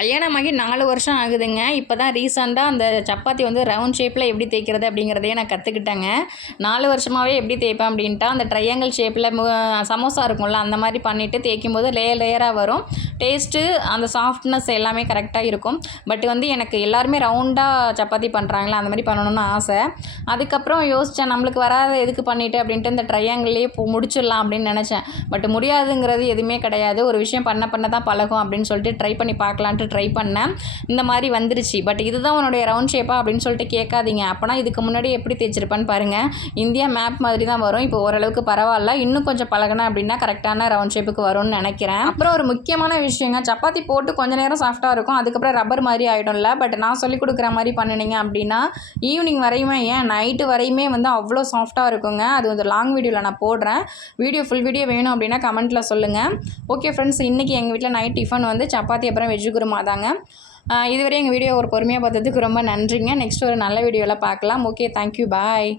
கல்யாணமாகி நாலு வருஷம் ஆகுதுங்க. இப்போ தான் ரீசெண்டாக அந்த சப்பாத்தி வந்து ரவுண்ட் ஷேப்பில் எப்படி தேய்க்கிறது அப்படிங்கிறதையே நான் கற்றுக்கிட்டேங்க நாலு வருஷமாகவே எப்படி தேய்ப்பேன் அப்படின்ட்டா அந்த ட்ரையாங்கிள் ஷேப்பில் சமோசா இருக்கும்ல அந்த மாதிரி பண்ணிவிட்டு தேய்க்கும் போது லேயர் லேயராக வரும். டேஸ்ட்டு அந்த சாஃப்ட்னஸ் எல்லாமே கரெக்டாக இருக்கும். பட் வந்து எனக்கு எல்லாருமே ரவுண்டாக சப்பாத்தி பண்ணுறாங்களே அந்த மாதிரி பண்ணணும்னு ஆசை. அதுக்கப்புறம் யோசித்தேன் நம்மளுக்கு வராத எதுக்கு பண்ணிவிட்டு அப்படின்ட்டு இந்த ட்ரையாங்கிள்லேயே முடிச்சிடலாம் அப்படின்னு நினச்சேன். பட் முடியாதுங்கிறது எதுவுமே கிடையாது. ஒரு விஷயம் பண்ண பண்ண தான் பழகும் அப்படின்னு சொல்லிட்டு ட்ரை பண்ணி பார்க்கலான்ட்டு ட்ரை பண்ணேன். இந்த மாதிரி வந்துருச்சு. பட் இதுதான் உன்னுடைய ரவுண்ட் ஷேப்பா அப்படின்னு சொல்லிட்டு கேட்காதீங்க. அப்போனா இதுக்கு முன்னாடி எப்படி தேய்ச்சிருப்பேன்னு பாருங்கள் இந்தியா மேப் மாதிரி தான் வரும். இப்போ ஓரளவுக்கு பரவாயில்ல. இன்னும் கொஞ்சம் பழகினேன் அப்படின்னா கரெக்டான ரவுண்ட் ஷேப்புக்கு வரும்னு நினைக்கிறேன். அப்புறம் ஒரு முக்கியமான விஷயங்க. சப்பாத்தி போட்டு கொஞ்ச நேரம் சாஃப்டாக இருக்கும். அதுக்கப்புறம் ரப்பர் மாதிரி ஆகிடும்ல பட் நான் சொல்லி கொடுக்குற மாதிரி பண்ணினீங்க அப்படின்னா ஈவினிங் வரையுமே ஏன்? நைட்டு வரையுமே வந்து அவ்வளோ சாஃப்டாக இருக்குங்க. அது வந்து லாங் வீடியோவில் நான் போடுறேன். வீடியோ ஃபுல் வீடியோ வேணும் அப்படின்னா கமெண்ட்டில் சொல்லுங்கள் ஓகே ஃப்ரெண்ட்ஸ் இன்றைக்கி எங்கள் வீட்டில் நைட் டிஃபன் வந்து சப்பாத்தி அப்புறம் வெஜ்ஜு குருமா தாங்க இதுவரை எங்கள் வீடியோ ஒரு பொறுமையாக பார்த்ததுக்கு ரொம்ப நன்றிங்க. நெக்ஸ்ட் ஒரு நல்ல வீடியோவில் பார்க்கலாம். Okay thank you bye